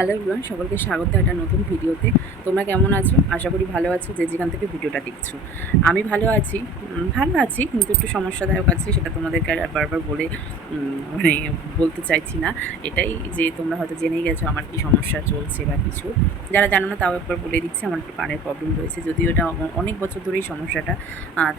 Hello everyone সকলকে স্বাগত একটা নতুন ভিডিওতে। তোমরা কেমন আছো? আশা করি ভালো আছো, যে যেখান থেকে ভিডিওটা দেখছ। আমি ভালো আছি ভালো আছি, কিন্তু একটু সমস্যাদায়ক আছে, সেটা তোমাদেরকে আর বারবার বলে মানে বলতে চাইছি না। এটাই যে তোমরা হয়তো জেনেই গেছো আমার কি সমস্যা চলছে বা কিছু। যারা জানো না, তাও একবার বলে দিচ্ছি, আমার একটু কানের প্রবলেম রয়েছে। যদিও এটা অনেক বছর ধরেই সমস্যাটা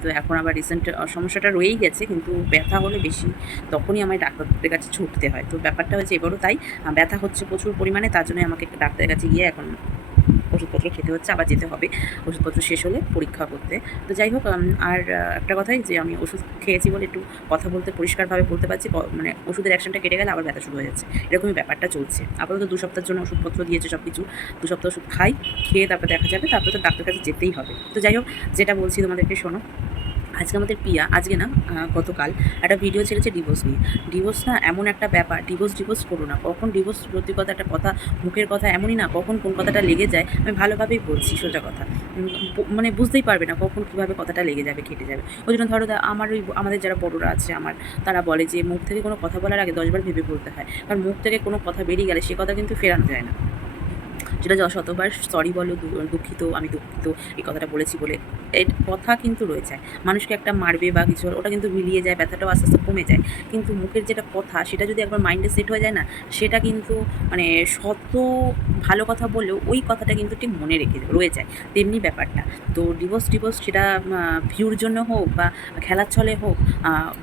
তো এখন আবার রিসেন্ট সমস্যাটা রয়েই গেছে, কিন্তু ব্যথা হলে বেশি তখনই আমায় ডাক্তারদের কাছে ছুটতে হয়। তো ব্যাপারটা হচ্ছে এবারও তাই ব্যথা হচ্ছে প্রচুর পরিমাণে, তার জন্য আমাকে একটা ডাক্তারের কাছে গিয়ে এখন ওষুধপত্র খেতে হচ্ছে, আবার যেতে হবে। ওষুধপত্র শেষ হলে পরীক্ষা করতে। তো যাই হোক আর একটা কথাই যে আমি ওষুধ খেয়েছি বলে একটু কথা বলতে পরিষ্কারভাবে বলতে পারছি মানে ওষুধের অ্যাকশনটা কেটে গেলে আবার ব্যথা শুরু হয়ে যাচ্ছে। এরকমই ব্যাপারটা চলছে। আপাতত দু সপ্তাহের জন্য ওষুধপত্র দিয়েছে সব কিছু দু সপ্তাহ ওষুধ খাই, খেয়ে তারপর দেখা যাবে, তারপর তো ডাক্তার কাছে যেতেই হবে। তো যাই হোক, যেটা বলছি তোমাদেরকে শোনো। আজকে আমাদের পিয়া আজকে না গতকাল একটা ভিডিও ছেড়েছে ডিভোর্স নিয়ে। ডিভোর্স না এমন একটা ব্যাপার ডিভোর্স ডিভোর্স করো না। কখন ডিভোর্স প্রতি কথা একটা কথা, মুখের কথা এমনই না, কখন কোন কথাটা লেগে যায়, আমি ভালোভাবেই বলছি সোজা কথা। মানে বুঝতেই পারবে না কখন কীভাবে কথাটা লেগে যাবে, কেটে যাবে। ওই জন্য ধরো আমার ওই আমাদের যারা বড়রা আছে, আমার, তারা বলে যে মুখ থেকে কোনো কথা বলার আগে দশবার ভেবে বলতে হয়। কারণ মুখ থেকে কোনো কথা বেরিয়ে গেলে সে কথা কিন্তু ফেরানো যায় না। সেটা যা শতবার সরি বলো দুঃখিত, আমি দুঃখিত, এই কথাটা বলেছি বলে কথা কিন্তু রয়েছে। মানুষকে একটা মারবে বা কিছু, ওটা কিন্তু মিলিয়ে যায়, ব্যথাটাও আস্তে আস্তে কমে যায়। কিন্তু মুখের যেটা কথা, সেটা যদি একবার মাইন্ডে সেট হয়ে যায় না, সেটা কিন্তু মানে শত ভালো কথা বললেও ওই কথাটা কিন্তু ঠিক মনে রেখে রয়ে যায়। তেমনি ব্যাপারটা। তো ডিভোর্স ডিভোর্স সেটা ভিউর জন্য হোক বা খেলার ছলে হোক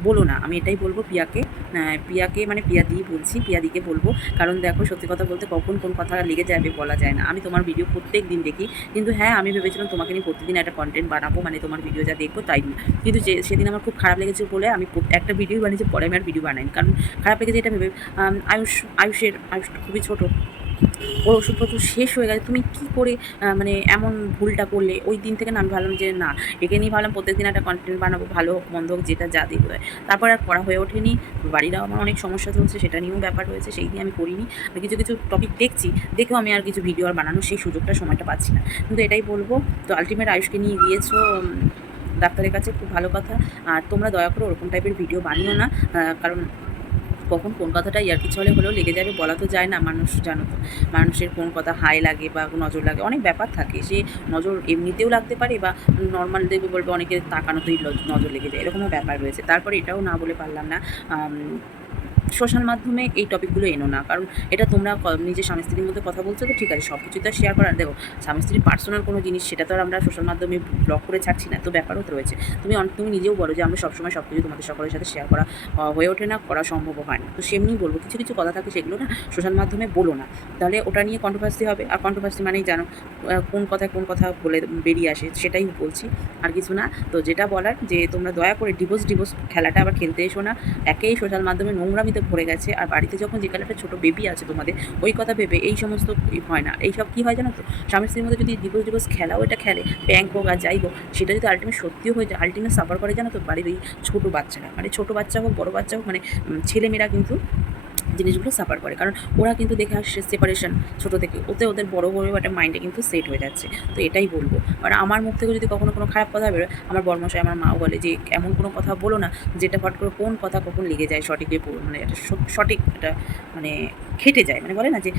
বলো না, আমি এটাই বলব পিয়াকে পিয়াকে মানে পিয়া দিয়ে বলছি পিয়া দিকে বলব। কারণ দেখো, সত্যি কথা বলতে কখন কোন কথা লেগে যাবে বলা যায় না। আমি তোমার ভিডিও প্রত্যেক দিন দেখি। কিন্তু হ্যাঁ আমি ভেবেছিলাম তোমাকে নিয়ে প্রতিদিন একটা কন্টেন্ট বানাবো মানে তোমার ভিডিও যা দেখব তাই না কিন্তু যে, সেদিন আমার খুব খারাপ লেগেছে বলে আমি একটা ভিডিও বানিয়েছি, পরে আমি আর ভিডিও বানাই কারণ খারাপ লেগেছে এটা ভেবে আয়ুষ, আয়ুষের, আয়ুষ খুবই ছোটো। ওর ওষুধপত্র শেষ হয়ে গেছে, তুমি কি করে মানে এমন ভুলটা করলে? ওই দিন থেকে না আমি ভাবলাম যে না, একে নিয়ে ভাবলাম প্রত্যেকদিন একটা কন্টেন্ট বানাবো, ভালো হোক, মন্দ হোক, যেটা যা দিক হয় তারপর আর করা হয়ে ওঠেনি। বাড়িরাও আমার অনেক সমস্যা চলছে, সেটা নিয়েও ব্যাপার হয়েছে সেই দিয়ে আমি করিনি। আর কিছু কিছু টপিক দেখছি, দেখেও আমি আর কিছু ভিডিও আর বানানোর সেই সুযোগটা, সময়টা পাচ্ছি না। কিন্তু এটাই বলব, তো আলটিমেট আয়ুষকে নিয়ে গিয়েছো ডাক্তারের কাছে খুব ভালো কথা। আর তোমরা দয়া করে ওরকম টাইপের ভিডিও বানিও না কারণ কখন কোন কথাটা ইয়ার কিছু হলে হলেও লেগে যাবে বলা তো যায় না, মানুষ জানো তো। মানুষের কোন কথা হাই লাগে বা নজর লাগে, অনেক ব্যাপার থাকে। সে নজর এমনিতেও লাগতে পারে বা নর্মাল দেখবে বলবে অনেকের তাকানোতেই নজর লেগে যায়, এরকমও ব্যাপার রয়েছে। তারপরে এটাও না বলে পারলাম না সোশ্যাল মাধ্যমে এই টপিকগুলো এনো না। কারণ এটা তোমরা নিজের স্বামী স্ত্রীর মধ্যে কথা বলছো তো ঠিক আছে সব কিছুই তো শেয়ার করার। দেখো, স্বামী স্ত্রীর পার্সোনাল কোনো জিনিস, সেটা তো আর আমরা সোশ্যাল মাধ্যমে ব্লগ করে ছাড়ছি না তো ব্যাপারও তো রয়েছে। তুমি তুমি নিজেও বলো যে, আমরা সবসময় সব কিছু তোমাদের সকলের সাথে শেয়ার করা হয়ে ওঠে না, করা সম্ভব হয় না। তো সেমনি বলব, কিছু কিছু কথা থাকে সেগুলো না সোশ্যাল মাধ্যমে বলো না। তাহলে ওটা নিয়ে কন্ট্রোভার্সি হবে। আর কন্ট্রোভার্সি মানেই জানো কোন কথায় কোন কথা বলে বেরিয়ে আসে, সেটাই বলছি। আর কিছু না, তো যেটা বলার যে, তোমরা দয়া করে ডিভোর্স ডিভোর্স খেলাটা আবার খেলতে এসো না। একেই সোশ্যাল মাধ্যমে নোংরামিতে ভরে গেছে। আর বাড়িতে যখন যেখানে একটা ছোটো বেবি আছে তোমাদের, ওই কথা ভেবে এই সমস্ত হয় না। এই সব কী হয় জানো তো? স্বামী স্ত্রীর মধ্যে যদি দিবস দিবস খেলাও এটা খেলে ব্যাঙ্ক হোক আর যাই হোক, সেটা যদি আলটিমেট সত্যিও হয়ে যায় আলটিমেট সাফার করে জানো তো? বাড়ির ওই ছোটো বাচ্চারা মানে ছোটো বাচ্চা হোক, বড়ো বাচ্চা হোক মানে ছেলেমেয়েরা কিন্তু জিনিসগুলো সাফার করে। কারণ ওরা কিন্তু দেখে আসছে সেপারেশন ছোটো থেকে। ওতে ওদের বড় হয়েও একটা মাইন্ডে কিন্তু সেট হয়ে যাচ্ছে। তো এটাই বলব। কারণ আমার মুখ থেকে যদি কখনো কোনো খারাপ কথা বেরোয়, আমার বর্মশাই আমার মাও বলে যে, এমন কোনো কথা বলো না যেটা ফট করে কোন কথা কখন লেগে যায় সঠিক মানে একটা সঠিক একটা মানে খেটে যায়। মানে বলে না যে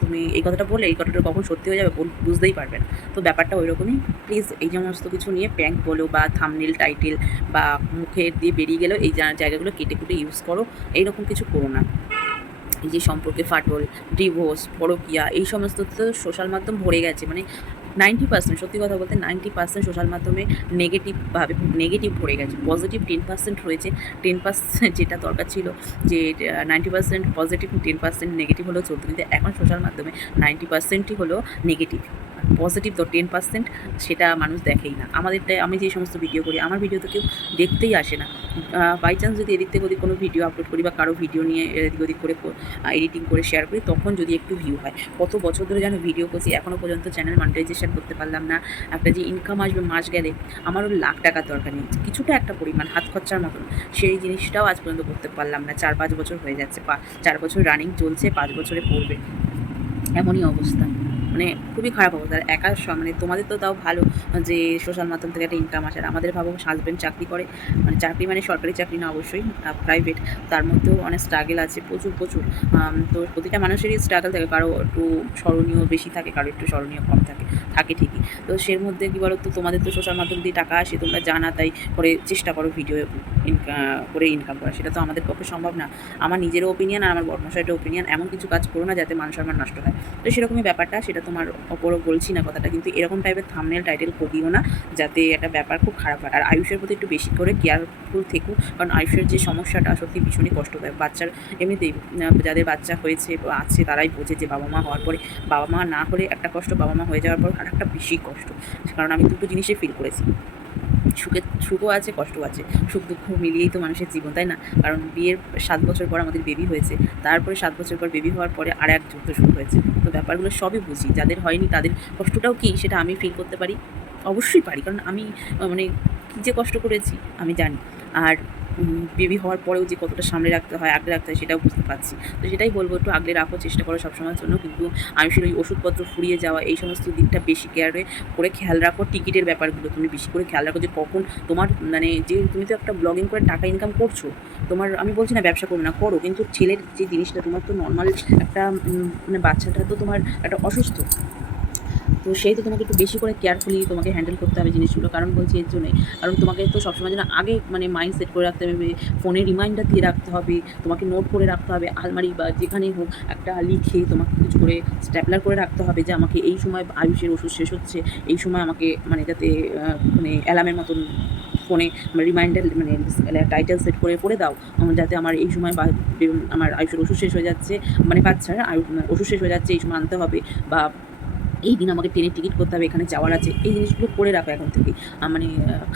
তুমি এই কথাটা বলে এই কথাটা কখন সত্যি হয়ে যাবে বুঝতেই পারবে না। তো ব্যাপারটা ওই রকমই প্লিজ এই সমস্ত কিছু নিয়ে প্যাঙ্ক বলো বা থামনেল টাইটেল বা মুখে দিয়ে বেরিয়ে গেলেও এই জায়গাগুলো কেটে কুটে ইউজ করো। এইরকম কিছু করো না। যে সম্পর্কে ফাটল ডিভোর্স পরকিয়া, এই সমস্ত তো সোশ্যাল মাধ্যম ভরে গেছে। মানে নাইনটি পার্সেন্ট সত্যি কথা বলতে নাইনটি পার্সেন্ট সোশ্যাল মাধ্যমে নেগেটিভভাবে নেগেটিভ ভরে গেছে। পজিটিভ টেন পার্সেন্ট রয়েছে। টেন পার্সেন্ট যেটা দরকার ছিল যে ninety percent positive ten percent negative হলেও চলতো। কিন্তু এখন সোশ্যাল মাধ্যমে নাইনটি পার্সেন্টই হলো নেগেটিভ পজিটিভ তো টেন পার্সেন্ট সেটা মানুষ দেখেই না। আমাদের আমি যে সমস্ত ভিডিও করি, আমার ভিডিও তো কেউ দেখতেই আসে না। বাই চান্স যদি এদিক থেকে ওদিক কোনো ভিডিও আপলোড করি বা কারও ভিডিও নিয়ে এদিক ওদিক করে এডিটিং করে শেয়ার করি, তখন যদি একটু ভিউ হয়। কত বছর ধরে যেন ভিডিও করছি এখনও পর্যন্ত চ্যানেল মনিটাইজেশন করতে পারলাম না। একটা যে ইনকাম আসবে মাস গেলে, আমারও লাখ টাকার দরকার নেই। কিছুটা একটা পরিমাণ, হাত খরচার মতন। সেই জিনিসটাও আজ পর্যন্ত করতে পারলাম না। চার পাঁচ বছর হয়ে যাচ্ছে চার বছর রানিং চলছে, পাঁচ বছরে পড়বে। এমনই অবস্থা। মানে খুবই খারাপ অবস্থা। একা মানে তোমাদের তো তাও ভালো যে সোশ্যাল মাধ্যম থেকে একটা ইনকাম আসে। আর আমাদের ভাবো হাজব্যান্ড চাকরি করে। মানে চাকরি মানে সরকারি চাকরি না অবশ্যই প্রাইভেট তার মধ্যেও অনেক স্ট্রাগেল আছে প্রচুর প্রচুর। তো প্রতিটা মানুষেরই স্ট্রাগল থাকে। কারও একটু স্মরণীয় বেশি থাকে, কারও একটু স্মরণীয় কম থাকে। থাকে ঠিকই। তো সের মধ্যে কী বলো তো তোমাদের তো সোশ্যাল মাধ্যম দিয়ে টাকা আসে, তোমরা জানা তাই করে চেষ্টা করো ভিডিও করে ইনকাম করা সেটা তো আমাদের পক্ষে সম্ভব না। আমার নিজেরও ওপিনিয়ন আর আমার বর্মশাইটের ওপিনিয়ন এমন কিছু কাজ করো না যাতে মানুষ আমার নষ্ট হয়। তো সেরকমই ব্যাপারটা, সেটা তোমার ওপরও বলছি না কথাটা, কিন্তু এরকম টাইপের থামনেল টাইটেল করিও না, যাতে একটা ব্যাপার খুব খারাপ হয়। আর আয়ুষের প্রতি একটু বেশি করে কেয়ারফুল থেকো, কারণ আয়ুষের যে সমস্যাটা সত্যি ভীষণই কষ্ট কষ্টদায়ক। বাচ্চার এমনিতেই যাদের বাচ্চা হয়েছে আছে, তারাই বোঝে যে বাবা মা হওয়ার পরে, বাবা মা না হলে একটা কষ্ট বাবা মা হয়ে যাওয়ার পর একটা বেশি কষ্ট। কারণ আমি দুটো জিনিসে ফিল করেছি। সুখে, সুখও আছে কষ্ট আছে। সুখ দুঃখ মিলিয়েই তো মানুষের জীবন, তাই না? কারণ বিয়ের সাত বছর পর আমাদের বেবি হয়েছে। তারপরে সাত বছর পর বেবি হওয়ার পরে আর এক যুদ্ধ শুরু হয়েছে। তো ব্যাপারগুলো সবই বুঝি। যাদের হয়নি, তাদের কষ্টটাও কী, সেটা আমি ফিল করতে পারি? অবশ্যই পারি। কারণ আমি মানে যে কষ্ট করেছি, আমি জানি। আর বেবি হওয়ার পরেও যে কতটা সামনে রাখতে হয়, আগলে রাখতে হয়, সেটাও বুঝতে পারছি। তো সেটাই বলব, একটু আগলে রাখো, চেষ্টা করো সবসময়ের জন্য। কিন্তু আয়ুষের ওই ওষুধপত্র ফুরিয়ে যাওয়া, এই সমস্ত দিকটা বেশি কেয়ারে করে খেয়াল রাখো, টিকিটের ব্যাপারগুলো তুমি বেশি করে খেয়াল রাখো যে কখন তোমার মানে যে তুমি তো একটা ব্লগিং করে টাকা ইনকাম করছ, তোমার, আমি বলছি না ব্যবসা করবে না, করো। কিন্তু ছেলের যে জিনিসটা, তোমার তো নর্মাল একটা মানে বাচ্চাটা তো তোমার একটা অসুস্থ। তো সেই তো তোমাকে একটু বেশি করে কেয়ারফুলি তোমাকে হ্যান্ডেল করতে হবে জিনিসগুলো, কারণ বলছি এর জন্যই। কারণ তোমাকে তো সবসময় যেন আগে মানে মাইন্ড সেট করে রাখতে হবে ফোনে রিমাইন্ডার দিয়ে রাখতে হবে, তোমাকে নোট করে রাখতে হবে, আলমারি বা যেখানেই হোক একটা লিখে তোমাকে কিছু করে স্ট্যাপলার করে রাখতে হবে যে আমাকে এই সময় আয়ুষের ওষুধ শেষ হচ্ছে, এই সময় আমাকে মানে যাতে মানে অ্যালার্মের মতন ফোনে রিমাইন্ডার মানে টাইটেল সেট করে পড়ে দাও যাতে আমার এই সময় বা আমার আয়ুষের ওষুধ শেষ হয়ে যাচ্ছে মানে বাচ্চার আয়ু, ওষুধ শেষ হয়ে যাচ্ছে, এই সময় আনতে হবে বা এই দিন আমাকে ট্রেনের টিকিট করতে হবে, এখানে যাওয়ার আছে, এই জিনিসগুলো করে রাখো এখন থেকে। মানে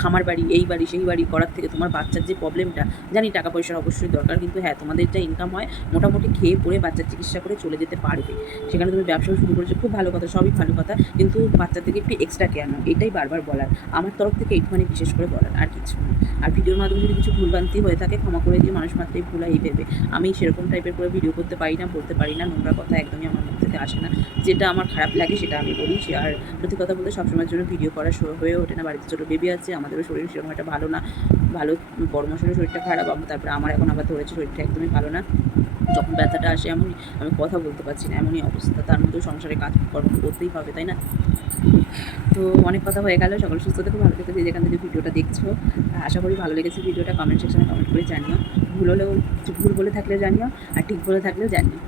খামার বাড়ি, এই বাড়ি, সেই বাড়ি করার থেকে তোমার বাচ্চার যে প্রবলেমটা জানি টাকা পয়সার অবশ্যই দরকার, কিন্তু হ্যাঁ তোমাদের যা ইনকাম হয়, মোটামুটি খেয়ে পড়ে বাচ্চার চিকিৎসা করে চলে যেতে পারবে। সেখানে তুমি ব্যবসাও শুরু করেছ, খুব ভালো কথা, সবই ভালো কথা, কিন্তু বাচ্চা থেকে একটু এক্সট্রা কেয়ার নাও, এটাই বারবার বলার। আমার তরফ থেকে এইটুখানি বিশেষ করে বলার, আর কিছু না। আর ভিডিওর মাধ্যমে যদি কিছু ভুলভ্রান্তি হয়ে থাকে, ক্ষমা করে দিয়ে মানুষ মাত্রই ভুল হয় ভেবে আমি সেরকম টাইপের করে ভিডিও করতে পারি না, বলতে পারি না, নোংরা কথা একদমই আমার মুখ থেকে আসে না। যেটা আমার খারাপ লাগে, সেটা আমি বলি সে আর সত্যি কথা বলতে সবসময়ের জন্য ভিডিও করা হয়ে ওঠে না। বাড়িতে ছোটো বেবি আছে, আমাদেরও শরীর সেরকম একটা ভালো না। ভালো, বড় মশারের শরীরটা খারাপ তারপরে আমার এখন আবার ধরেছে শরীরটা একদমই ভালো না। যখন ব্যথাটা আসে এমনই, আমি কথা বলতে পারছি না, এমনই অবস্থা। তার মধ্যেও সংসারে কাজ কর্ম করতেই হবে, তাই না? তো অনেক কথা হয়ে গেল, সকল সুস্থ থেকে, ভালো থেকে যেখান থেকে ভিডিওটা দেখছ। আশা করি ভালো লেগেছে ভিডিওটা কমেন্ট সেকশনে কমেন্ট করে জানিও। ভুল হলেও, ভুল বলে থাকলে জানিও, আর ঠিক বলে থাকলেও জানিও।